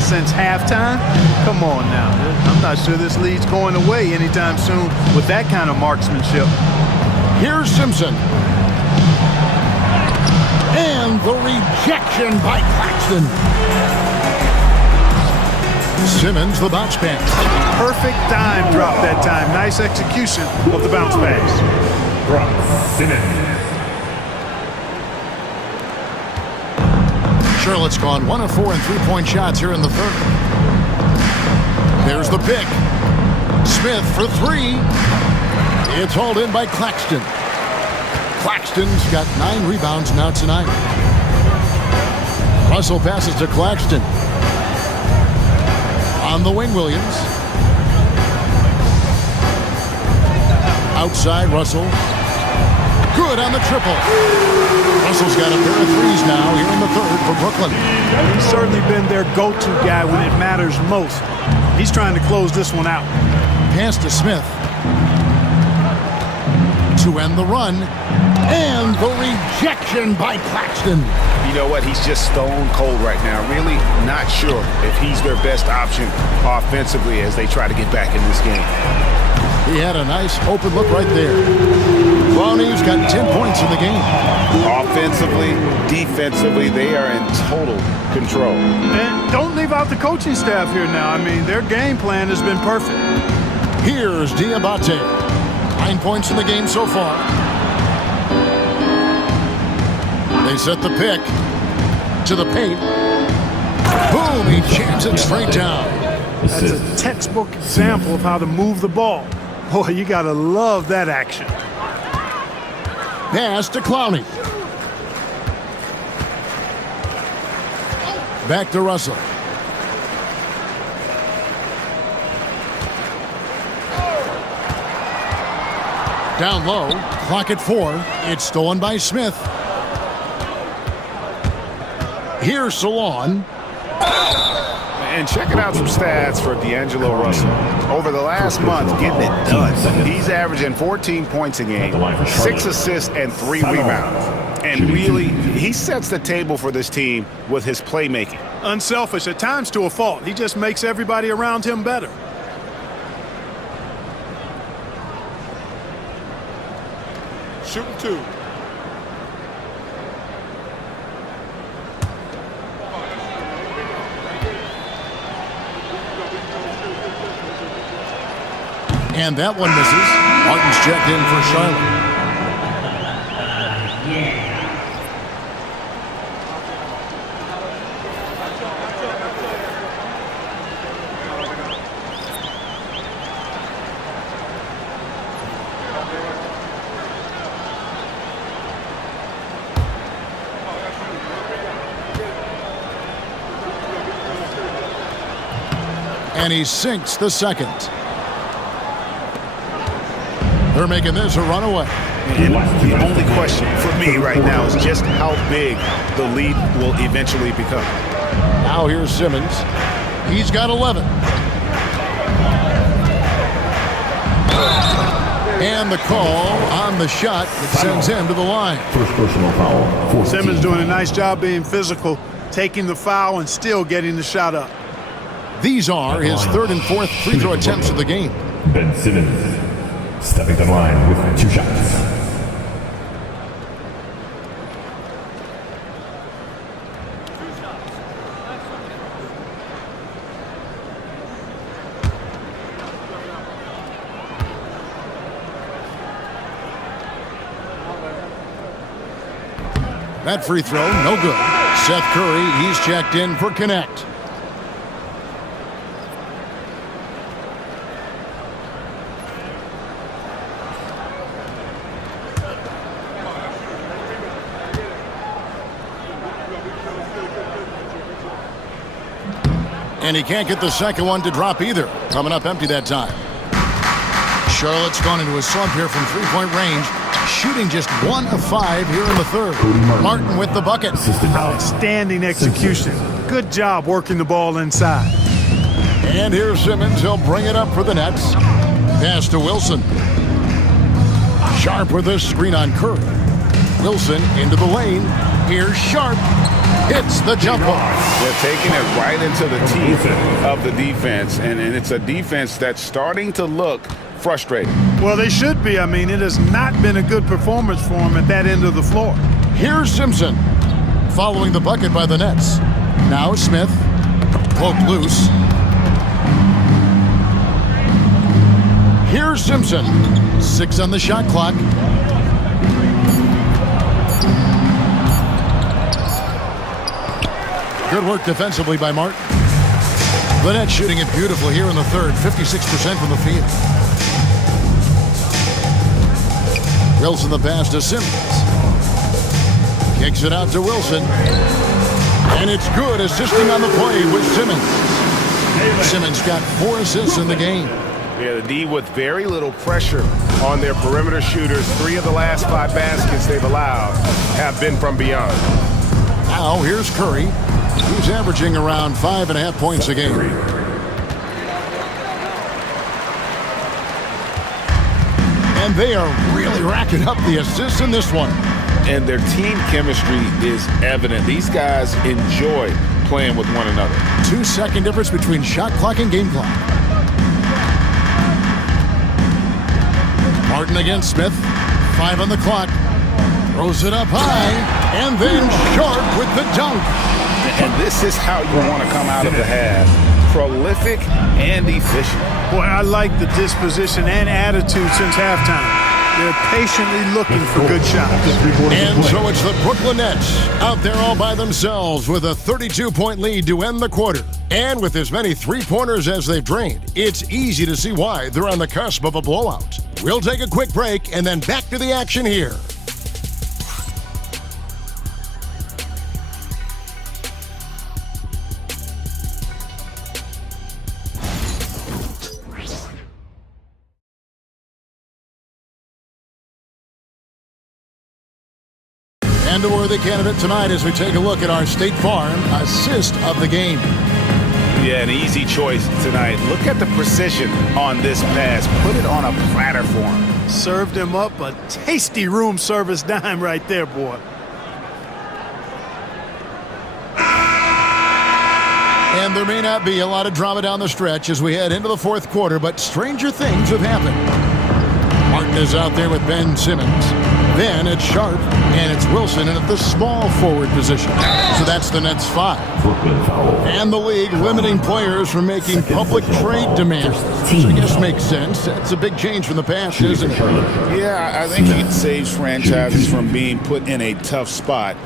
since halftime? Come on now. I'm not sure this lead's going away anytime soon with that kind of marksmanship. Here's Simpson. And the rejection by Claxton. Simmons, the bounce pass. Perfect dime drop that time. Nice execution of the bounce pass. Simmons. Charlotte's gone 1 of 4 in three-point shots here in the third. There's the pick. Smith for 3. It's hauled in by Claxton. Claxton's got 9 rebounds now tonight. Russell passes to Claxton. On the wing, Williams. Outside, Russell. Good on the triple. Russell's got a pair of threes now here in the third for Brooklyn. He's certainly been their go-to guy when it matters most. He's trying to close this one out. Pass to Smith. To end the run. And the rejection by Claxton. You know what? He's just stone cold right now. Really not sure if he's their best option offensively as they try to get back in this game. He had a nice open look right there. Clowney's got 10 points in the game. Offensively, defensively, they are in total control. And don't leave out the coaching staff here now. I mean, their game plan has been perfect. Here's Diabate. 9 points in the game so far. They set the pick to the paint. Boom, he jams it straight down. That's a textbook example of how to move the ball. Boy, you got to love that action. Pass to Clowney. Back to Russell. Down low, clock at 4. It's stolen by Smith. Here's Salon. And checking out some stats for D'Angelo Russell. Over the last month, getting it done. He's averaging 14 points a game, 6 assists, and 3 rebounds. And really, he sets the table for this team with his playmaking. Unselfish, at times to a fault. He just makes everybody around him better. Shooting 2. And that one misses. Martin's checked in for Charlotte. And he sinks the second. They're making this a runaway. And the only question for me right now is just how big the lead will eventually become. Now here's Simmons. He's got 11. And the call on the shot that sends him to the line. First personal foul. 14. Simmons doing a nice job being physical, taking the foul and still getting the shot up. These are his third and fourth free throw attempts of the game. Ben Simmons stepping to the line with 2 shots. That free throw, no good. Seth Curry, he's checked in for Connect. And he can't get the second one to drop either. Coming up empty that time. Charlotte's gone into a slump here from three-point range. Shooting just 1 of 5 here in the third. Martin with the bucket. Outstanding execution. Good job working the ball inside. And here's Simmons. He'll bring it up for the Nets. Pass to Wilson. Sharp with this screen on Curry. Wilson into the lane. Here's Sharp. Hits the jump ball. They're taking it right into the teeth of the defense. And it's a defense that's starting to look frustrated. Well, they should be. I mean, it has not been a good performance for them at that end of the floor. Here's Simpson. Following the bucket by the Nets. Now Smith. Poked loose. Here's Simpson. 6 on the shot clock. Good work defensively by Martin. The Nets shooting it beautifully here in the third. 56% from the field. Wilson the pass to Simmons. Kicks it out to Wilson. And it's good, assisting on the play with Simmons. Simmons got 4 assists in the game. Yeah, the D with very little pressure on their perimeter shooters. 3 of the last 5 baskets they've allowed have been from beyond. Now here's Curry, who's averaging around 5.5 points a game. And they are really racking up the assists in this one. And their team chemistry is evident. These guys enjoy playing with one another. 2-second difference between shot clock and game clock. Martin against Smith. 5 on the clock. Throws it up high. And then Sharp with the dunk. And this is how you want to come out of the half. Prolific and efficient. Boy, I like the disposition and attitude since halftime. They're patiently looking for good shots. And so it's the Brooklyn Nets out there all by themselves with a 32-point lead to end the quarter. And with as many three-pointers as they've drained, it's easy to see why they're on the cusp of a blowout. We'll take a quick break and then back to the action here. And a worthy candidate tonight as we take a look at our State Farm assist of the game. Yeah, an easy choice tonight. Look at the precision on this pass. Put it on a platter for him. Served him up a tasty room service dime right there, boy. And there may not be a lot of drama down the stretch as we head into the fourth quarter, but stranger things have happened. Martin is out there with Ben Simmons. Then it's Sharp, and it's Wilson at the small forward position. So that's the Nets 5. And the league limiting players from making public trade demands. Which I guess makes sense. That's a big change from the past, isn't it? Yeah, I think it saves franchises from being put in a tough spot.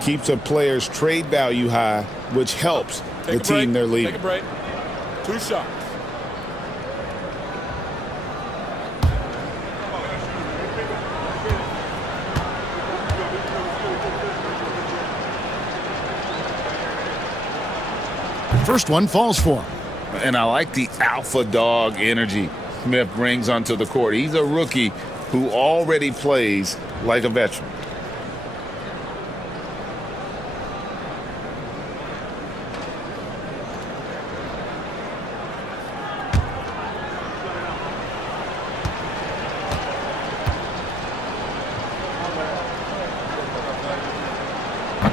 Keeps a player's trade value high, which helps the team they're leading. Take a break. 2 shots. First one falls for him. And I like the alpha dog energy Smith brings onto the court. He's a rookie who already plays like a veteran.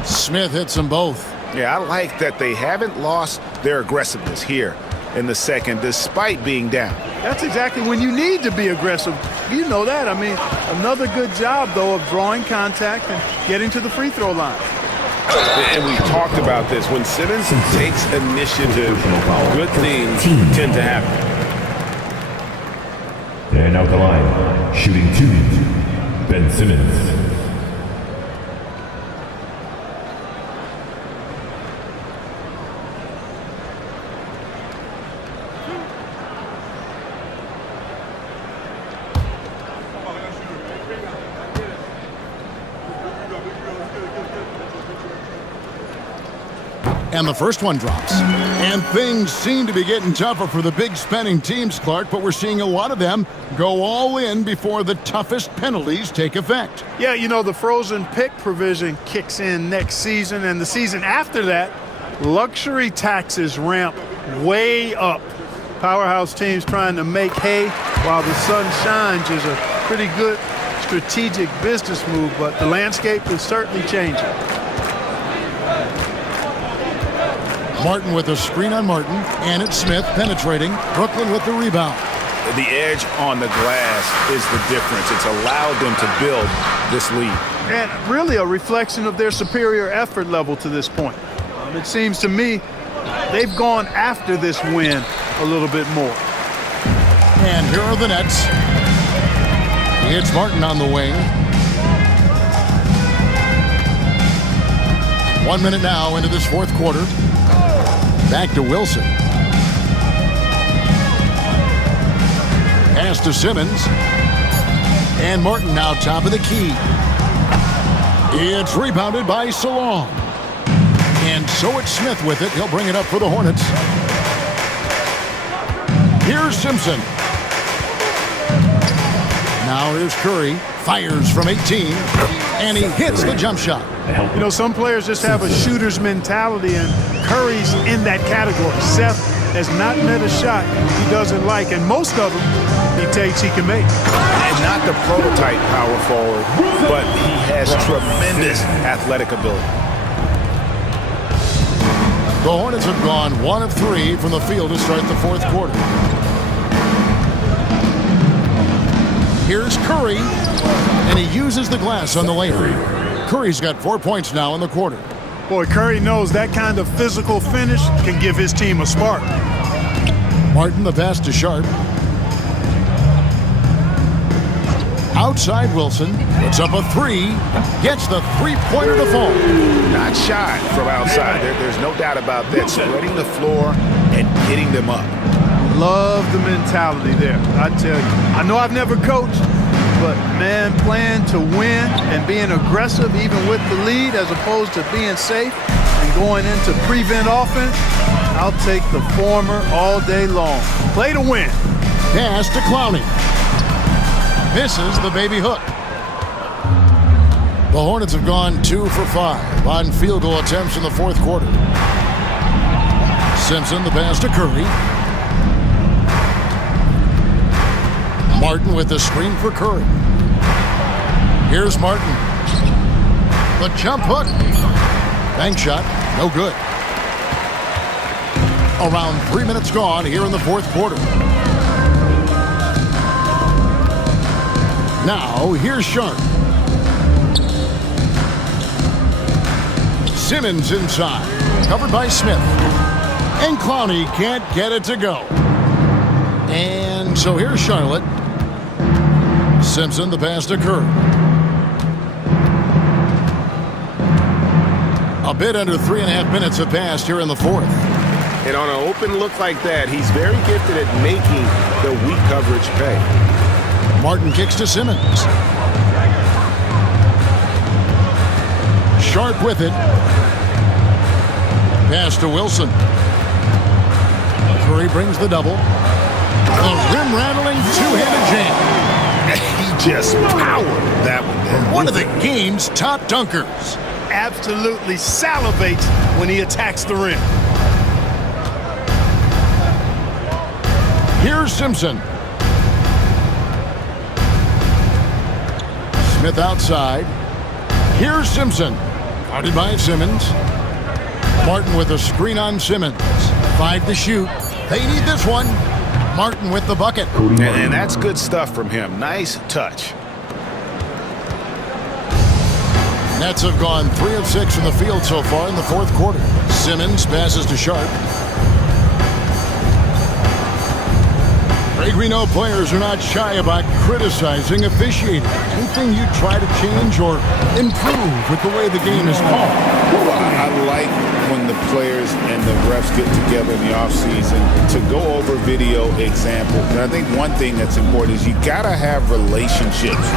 Smith hits them both. Yeah, I like that they haven't lost their aggressiveness here in the second, despite being down. That's exactly when you need to be aggressive. You know that. I mean, another good job, though, of drawing contact and getting to the free throw line. And we talked about this. When Simmons takes initiative, good things tend to happen. And out the line, shooting 2, Ben Simmons. And the first one drops. And things seem to be getting tougher for the big spending teams, Clark, but we're seeing a lot of them go all in before the toughest penalties take effect. Yeah, you know, the frozen pick provision kicks in next season, and the season after that, luxury taxes ramp way up. Powerhouse teams trying to make hay while the sun shines is a pretty good strategic business move, but the landscape is certainly changing. Martin with a screen on Martin, and it's Smith penetrating. Brooklyn with the rebound. The edge on the glass is the difference. It's allowed them to build this lead. And really a reflection of their superior effort level to this point. It seems to me they've gone after this win a little bit more. And here are the Nets. It's Martin on the wing. 1 minute now into this fourth quarter. Back to Wilson. Pass to Simmons. And Martin now top of the key. It's rebounded by Salong. And so it's Smith with it. He'll bring it up for the Hornets. Here's Simpson. Now here's Curry. Fires from 18. And he hits the jump shot. You know, some players just have a shooter's mentality, and Curry's in that category. Seth has not met a shot he doesn't like, and most of them he takes he can make. And not the prototype power forward, but he has tremendous athletic ability. The Hornets have gone 1 of 3 from the field to start the fourth quarter. Here's Curry, and he uses the glass on the layup. Curry's got 4 points now in the quarter. Boy, Curry knows that kind of physical finish can give his team a spark. Martin, the pass to Sharp. Outside Wilson, puts up a 3, gets the three-pointer to fall. Not shy from outside. There's no doubt about that. Spreading the floor and getting them up. Love the mentality there, I tell you. I know I've never coached, but man, playing to win and being aggressive even with the lead as opposed to being safe and going into prevent offense, I'll take the former all day long. Play to win. Pass to Clowney. Misses the baby hook. The Hornets have gone 2 for 5 on field goal attempts in the fourth quarter. Simpson, the pass to Curry. Martin with the screen for Curry. Here's Martin. The jump hook. Bank shot, no good. Around 3 minutes gone here in the fourth quarter. Now, here's Sharp. Simmons inside, covered by Smith. And Clowney can't get it to go. And so here's Charlotte. Simpson, the pass to Curry. A bit under 3.5 minutes have passed here in the fourth. And on an open look like that, he's very gifted at making the weak coverage pay. Martin kicks to Simmons. Sharp with it. Pass to Wilson. Curry brings the double. A rim-rattling two-handed jam. He just powered that one down. One of the game's top dunkers. Absolutely salivates when he attacks the rim. Here's Simpson. Smith outside. Here's Simpson. Guarded by Simmons. Martin with a screen on Simmons. 5 to shoot. They need this one. Martin with the bucket. And that's good stuff from him. Nice touch. Nets have gone 3 of 6 from the field so far in the fourth quarter. Simmons passes to Sharp. Greg, we know players are not shy about criticizing officiating. Anything you try to change or improve with the way the game is called? I like when the players and the refs get together in the offseason to go over video examples. And I think one thing that's important is you got to have relationships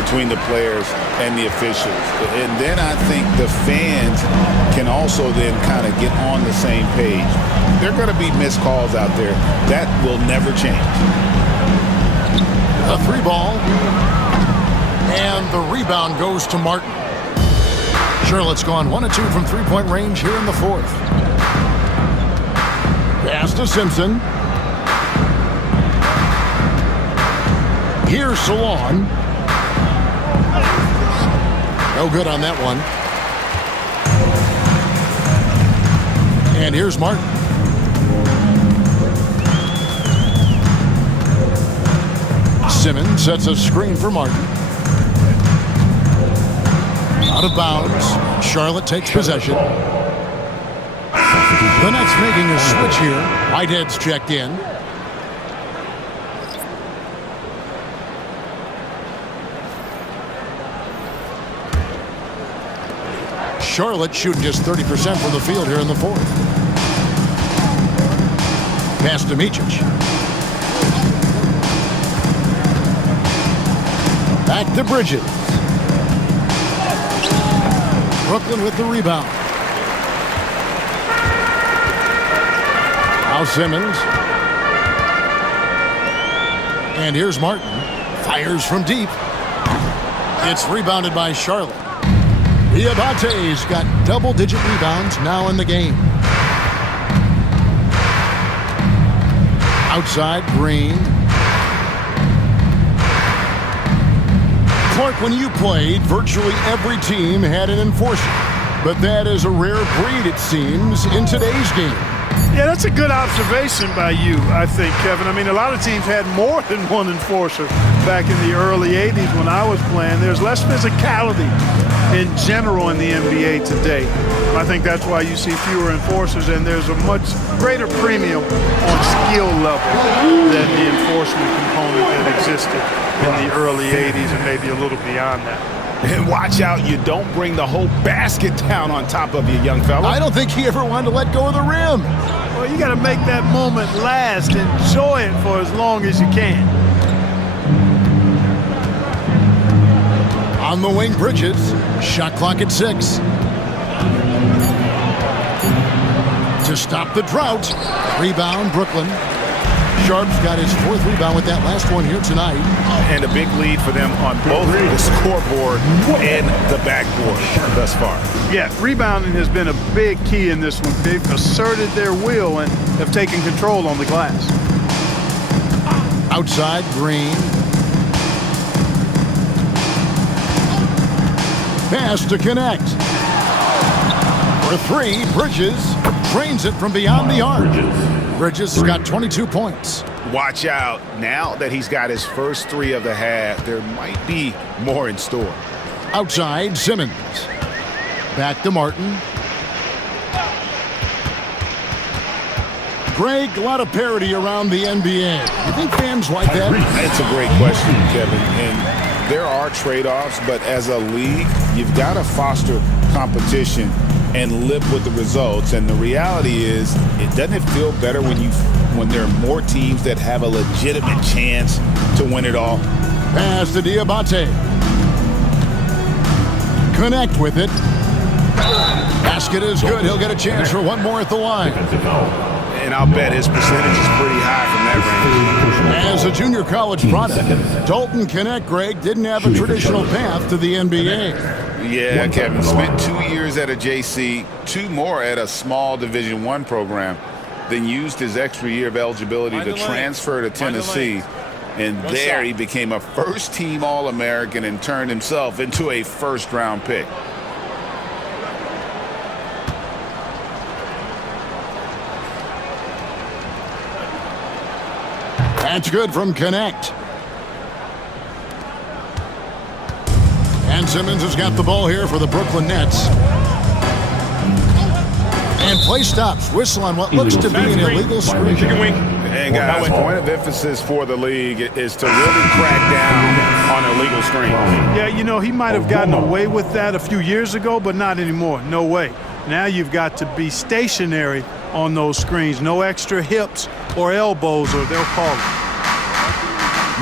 between the players and the officials. And then I think the fans can also then kind of get on the same page. There are going to be missed calls out there. That will never change. A 3-ball. And the rebound goes to Martin. Charlotte's gone 1 of 2 from three-point range here in the fourth. Pass to Simpson. Here's Salon. No good on that one. And here's Martin. Simmons sets a screen for Martin. Out of bounds. Charlotte takes possession. The Nets making a switch here. Whitehead's checked in. Charlotte shooting just 30% from the field here in the fourth. Pass to Micic. Back to Bridges. Brooklyn with the rebound. Now Simmons. And here's Martin. Fires from deep. It's rebounded by Charlotte. Diabate's got double-digit rebounds now in the game. Outside, Green. Clark, when you played, virtually every team had an enforcer. But that is a rare breed, it seems, in today's game. Yeah, that's a good observation by you, I think, Kevin. I mean, a lot of teams had more than one enforcer back in the early 80s when I was playing. There's less physicality in general in the NBA today. I think that's why you see fewer enforcers, and there's a much greater premium on skill level than the enforcement component that existed in the early 80s and maybe a little beyond that. And watch out, you don't bring the whole basket down on top of you, young fella. I don't think he ever wanted to let go of the rim. Well, you got to make that moment last. Enjoy it for as long as you can. On the wing, Bridges. Shot clock at 6. To stop the drought. Rebound, Brooklyn. Sharp's got his 4th rebound with that last one here tonight. And a big lead for them on both the scoreboard and the backboard thus far. Yeah, rebounding has been a big key in this one. They've asserted their will and have taken control on the glass. Outside, Green. Pass to connect. For 3, Bridges drains it from beyond the arc. Bridges has got 22 points. Watch out. Now that he's got his first 3 of the half, there might be more in store. Outside, Simmons. Back to Martin. Greg, a lot of parity around the NBA. You think fans like that? That's a great question, Kevin. And there are trade-offs, but as a league, you've got to foster competition and live with the results. And the reality is, it doesn't feel better when there are more teams that have a legitimate chance to win it all. Pass to Diabate. Connect with it. Basket is good. He'll get a chance for one more at the line. And I'll bet his percentage is pretty high from that range. As a junior college product, Dalton Connect, Greg, didn't have a traditional path to the NBA. Yeah, Kevin, spent 2 years at a JC, 2 more at a small Division I program, then used his extra year of eligibility to transfer to Tennessee. And there he became a first-team All-American and turned himself into a first-round pick. That's good from Connect. And Simmons has got the ball here for the Brooklyn Nets. And play stops. Whistle on what looks to be an illegal screen. And guys, point of emphasis for the league is to really crack down on illegal screens. Yeah, you know, he might have gotten away with that a few years ago, but not anymore. No way. Now you've got to be stationary on those screens. No extra hips or elbows, or they'll call it.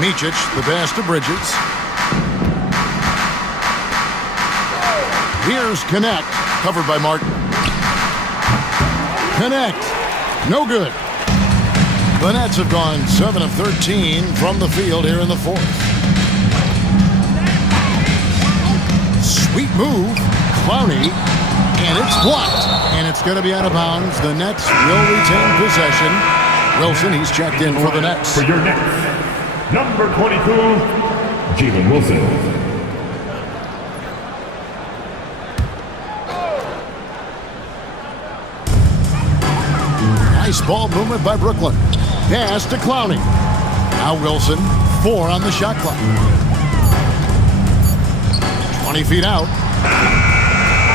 Micic, the pass to Bridges. Here's Connect, covered by Martin. Connect, no good. The Nets have gone 7 of 13 from the field here in the 4th. Sweet move, Clowney, and it's blocked. And it's going to be out of bounds. The Nets will retain possession. Wilson, he's checked in for the Nets. For your Nets, number 22, Jalen Wilson. Nice ball movement by Brooklyn. Pass to Clowney. Now Wilson, 4 on the shot clock. 20 feet out.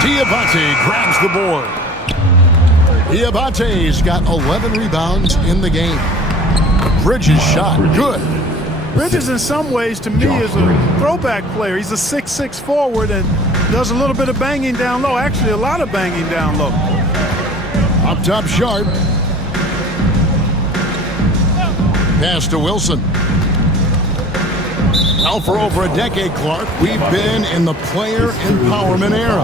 Diabate grabs the board. Diabate's got 11 rebounds in the game. Bridges shot, good. Bridges, in some ways, to me, is a throwback player. He's a 6'6" forward and does a little bit of banging down low. Actually, a lot of banging down low. Up top, Sharp. Pass to Wilson. Well, for over a decade, Clark, we've been in the player empowerment era.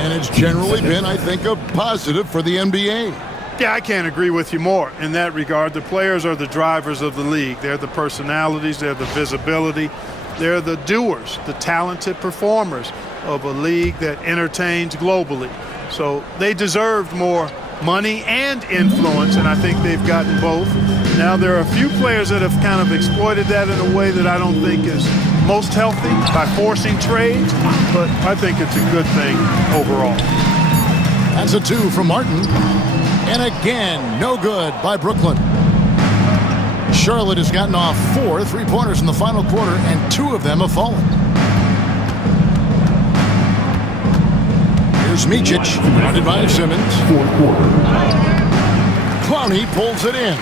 And it's generally been, I think, a positive for the NBA. Yeah, I can't agree with you more in that regard. The players are the drivers of the league. They're the personalities. They're the visibility. They're the doers, the talented performers of a league that entertains globally. So they deserved more money and influence, and I think they've gotten both. Now there are a few players that have kind of exploited that in a way that I don't think is most healthy by forcing trades, but I think it's a good thing overall. That's a 2 from Martin. And again, no good by Brooklyn. Charlotte has gotten off 4 3-pointers in the final quarter, and 2 of them have fallen. Here's Micic, guarded by Simmons. Fourth quarter. Clowney pulls it in.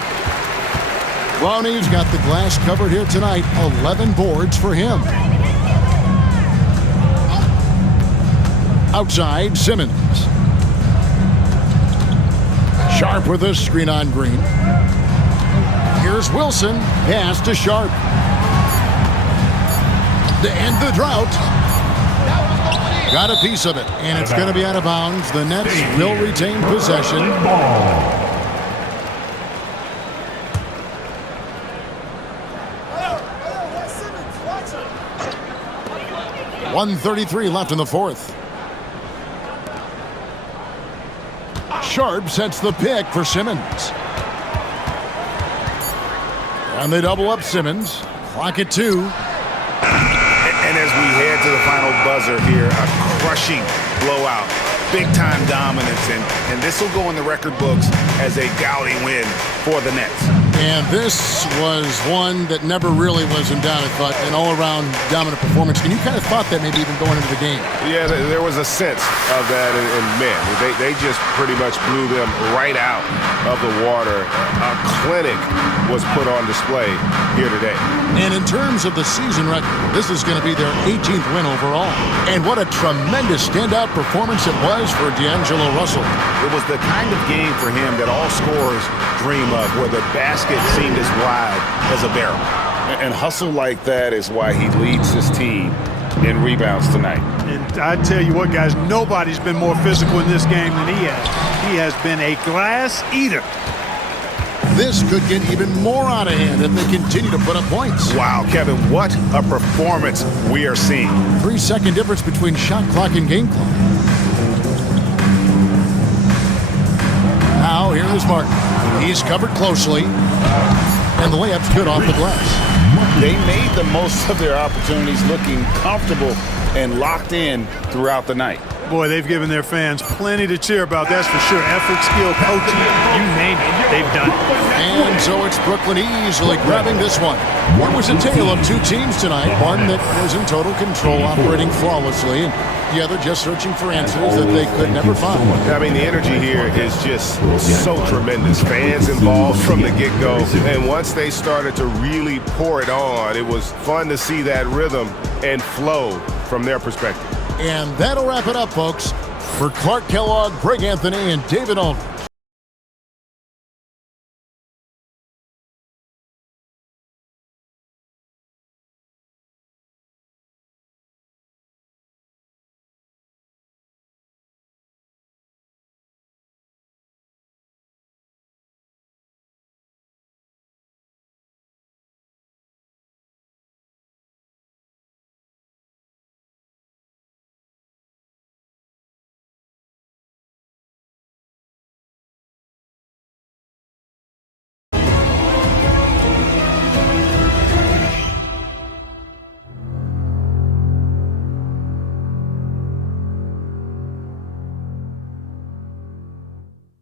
Clowney's got the glass covered here tonight. 11 boards for him. Outside, Simmons. Sharp with a screen on Green. Here's Wilson. Pass to Sharp. To end the drought. Got a piece of it, and it's going to be out of bounds. The Nets will retain possession. 1:33 left in the fourth. Sharp sets the pick for Simmons. And they double up Simmons. Clock at 2. And as we head to the final buzzer here, a crushing blowout. Big-time dominance, and this will go in the record books as a gaudy win for the Nets. And this was one that never really was in doubt, I thought, an all-around dominant performance. And you kind of thought that maybe even going into the game. Yeah, there was a sense of that, and man, they just pretty much blew them right out of the water. A clinic was put on display here today. And in terms of the season record, this is going to be their 18th win overall. And what a tremendous standout performance it was for D'Angelo Russell. It was the kind of game for him that all scorers dream of, where the basket seemed as wide as a barrel. And hustle like that is why he leads his team in rebounds tonight. And I tell you what, guys, nobody's been more physical in this game than he has. He has been a glass eater. This could get even more out of hand if they continue to put up points. Wow, Kevin, what a performance we are seeing. 3-second difference between shot clock and game clock. Now, here is Martin. He's covered closely, and the layup's good off the glass. They made the most of their opportunities, looking comfortable and locked in throughout the night. Boy, they've given their fans plenty to cheer about, that's for sure. Effort, skill, coaching, you name it, they've done it. And so it's Brooklyn easily grabbing this one. It was a tale of 2 teams tonight, one that was in total control, operating flawlessly, and the other just searching for answers that they could never find. I mean, the energy here is just so tremendous. Fans involved from the get-go, and once they started to really pour it on, it was fun to see that rhythm and flow from their perspective. And that'll wrap it up, folks. For Clark Kellogg, Greg Anthony, and David Aldridge,